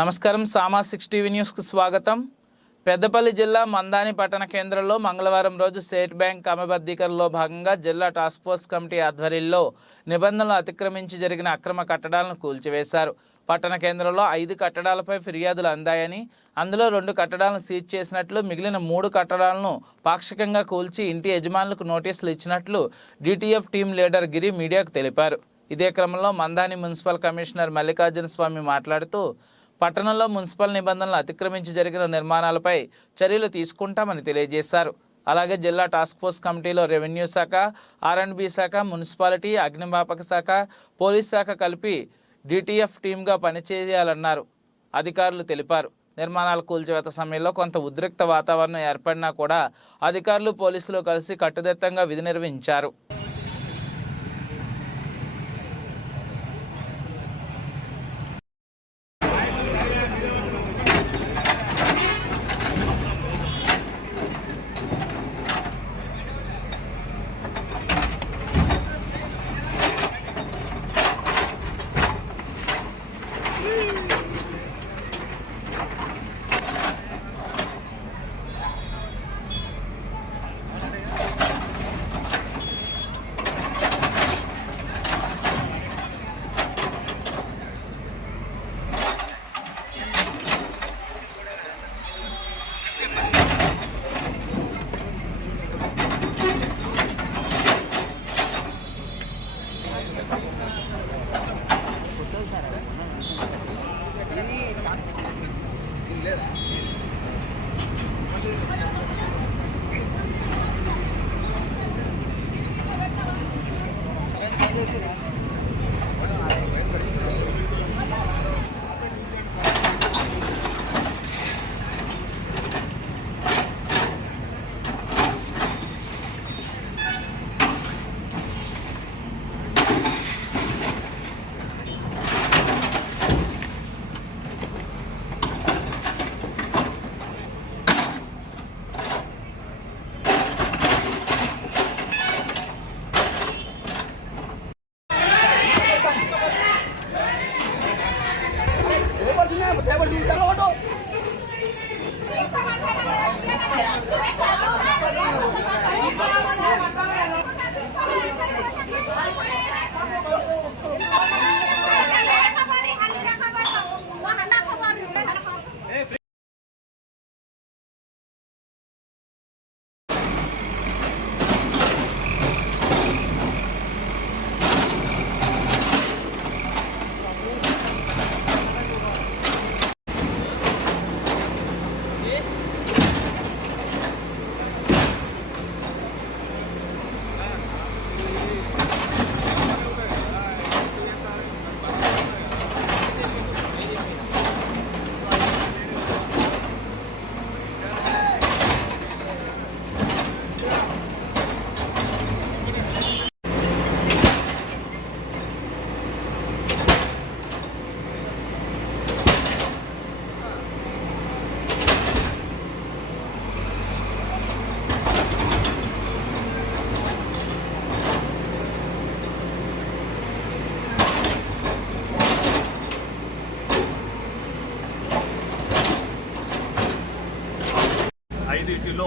నమస్కారం సామా 6 టీవీ న్యూస్కు స్వాగతం. పెద్దపల్లి జిల్లా మందాని పట్టణ కేంద్రంలో మంగళవారం రోజు స్టేట్ బ్యాంక్ క్రమబద్ధీకరణలో భాగంగా జిల్లా టాస్క్ ఫోర్స్ కమిటీ ఆధ్వర్యంలో నిబంధనలు అతిక్రమించి జరిగిన అక్రమ కట్టడాలను కూల్చివేశారు. పట్టణ కేంద్రంలో 5 కట్టడాలపై ఫిర్యాదులు అందాయని, అందులో 2 కట్టడాలను సీజ్ చేసినట్లు, మిగిలిన 3 కట్టడాలను పాక్షికంగా కూల్చి ఇంటి యజమానులకు నోటీసులు ఇచ్చినట్లు డిటిఎఫ్ టీం లీడర్ గిరి మీడియాకు తెలిపారు. ఇదే క్రమంలో మందాని మున్సిపల్ కమిషనర్ మల్లికార్జున స్వామి మాట్లాడుతూ పట్టణంలో మున్సిపల్ నిబంధనలు అతిక్రమించి జరిగిన నిర్మాణాలపై చర్యలు తీసుకుంటామని తెలియజేశారు. అలాగే జిల్లా టాస్క్ ఫోర్స్ కమిటీలో రెవెన్యూ శాఖ, R&B శాఖ, మున్సిపాలిటీ, అగ్నిమాపక శాఖ, పోలీస్ శాఖ కలిపి డిటిఎఫ్ టీమ్గా పనిచేయాలన్నారు అధికారులు తెలిపారు. నిర్మాణాల కూల్చివేత సమయంలో కొంత ఉద్రిక్త వాతావరణం ఏర్పడినా కూడా అధికారులు, పోలీసులు కలిసి కట్టుదిట్టంగా విధి నిర్వహించారు. ఐదింటిలో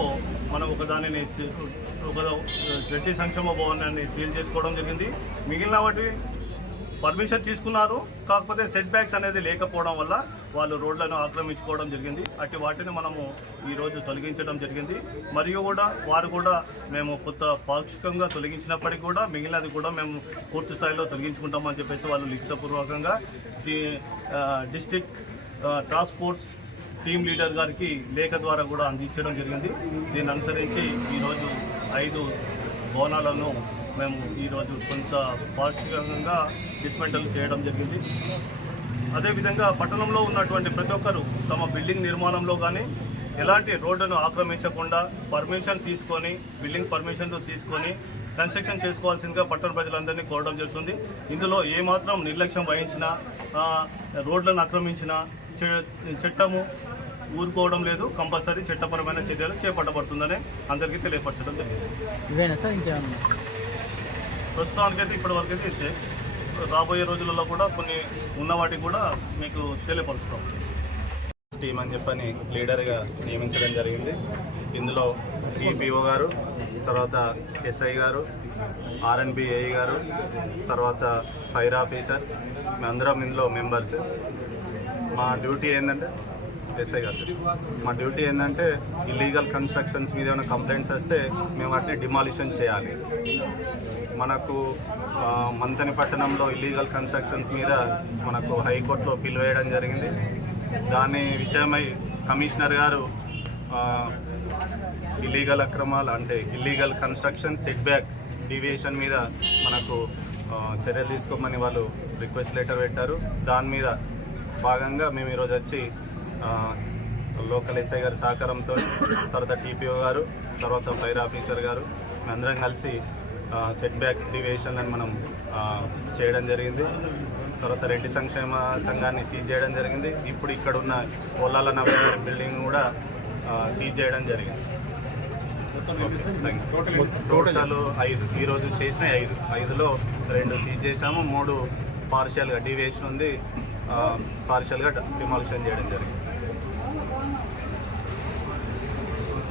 మనం ఒకదానిని రెడ్డి సంక్షేమ భవనాన్ని సీల్ చేసుకోవడం జరిగింది. మిగిలిన వాటి పర్మిషన్ తీసుకున్నారు, కాకపోతే సెట్ బ్యాక్స్ అనేది లేకపోవడం వల్ల వాళ్ళు రోడ్లను ఆక్రమించుకోవడం జరిగింది. అట్టి వాటిని మనము ఈరోజు తొలగించడం జరిగింది. మరియు కూడా వారు కూడా మేము కొత్త పాక్షికంగా తొలగించినప్పటికీ కూడా మిగిలినది కూడా మేము పూర్తి స్థాయిలో తొలగించుకుంటామని చెప్పేసి వాళ్ళు లిఖితపూర్వకంగా district task force team leader గారికి లేఖ ద్వారా కూడా అందించడం జరిగింది. దీన్ని అనుసరించి ఈరోజు 5 భవనాలను మేము ఈరోజు కొంత పాక్షికంగా డిస్మెంటల్ చేయడం జరిగింది. అదేవిధంగా పట్టణంలో ఉన్నటువంటి ప్రతి ఒక్కరూ తమ బిల్డింగ్ నిర్మాణంలో కానీ ఎలాంటి రోడ్డును ఆక్రమించకుండా పర్మిషన్ తీసుకొని, బిల్డింగ్ పర్మిషన్ తీసుకొని కన్స్ట్రక్షన్ చేసుకోవాల్సిందిగా పట్టణ ప్రజలందరినీ కోరడం జరుగుతుంది. ఇందులో ఏమాత్రం నిర్లక్ష్యం వహించినా, రోడ్లను ఆక్రమించినా చట్టము ఊరుకోవడం లేదు. కంపల్సరీ చట్టపరమైన చర్యలు చేపట్టబడుతుందని అందరికీ తెలియపరచడం జరిగింది. ప్రస్తుతానికైతే ఇప్పటివరకు అయితే రాబోయే రోజులలో కూడా కొన్ని ఉన్న వాటికి కూడా మీకు తెలియపరుస్తాం. టీమ్ అని చెప్పని లీడర్గా నియమించడం జరిగింది. ఇందులో ఈపీఓ గారు, తర్వాత ఎస్ఐ గారు, ఆర్ఎన్బి ఏఈ గారు, తర్వాత ఫైర్ ఆఫీసర్, మేమందరం ఇందులో మెంబర్స్. మా డ్యూటీ ఏంటంటే ఎస్ఐ గారు మా డ్యూటీ ఏంటంటే ఇల్లీగల్ కన్స్ట్రక్షన్స్ మీద ఏమైనా కంప్లైంట్స్ వస్తే మేము వాటిని డిమాలిషన్ చేయాలి. మనకు మంతని పట్టణంలో ఇల్లీగల్ కన్స్ట్రక్షన్స్ మీద మనకు హైకోర్టులో పిల్ వేయడం జరిగింది. దాని విషయమై కమిషనర్ గారు ఇల్లీగల్ అక్రమాలు అంటే illegal construction set back deviation మీద మనకు చర్యలు తీసుకోమని వాళ్ళు రిక్వెస్ట్ లెటర్ పెట్టారు. దాని మీద భాగంగా మేము ఈరోజు వచ్చి లోకల్ ఎస్ఐ గారి సహకారంతో, తర్వాత టీపీఓ గారు, తర్వాత ఫైర్ ఆఫీసర్ గారు మేమందరం కలిసి సెట్ బ్యాక్ డీవియేషన్ అని మనం చేయడం జరిగింది. తర్వాత రెడ్డి సంక్షేమ సంఘాన్ని సీజ్ చేయడం జరిగింది. ఇప్పుడు ఇక్కడ ఉన్న పొలాల నగర్ బిల్డింగ్ కూడా సీజ్ చేయడం జరిగింది. టోటల్ 5 ఈరోజు చేసిన 5లో 2 సీజ్ చేసాము, 3 పార్షియల్గా డీవియేషన్ ఉంది, పార్షియల్గా డిమాలిషన్ చేయడం జరిగింది.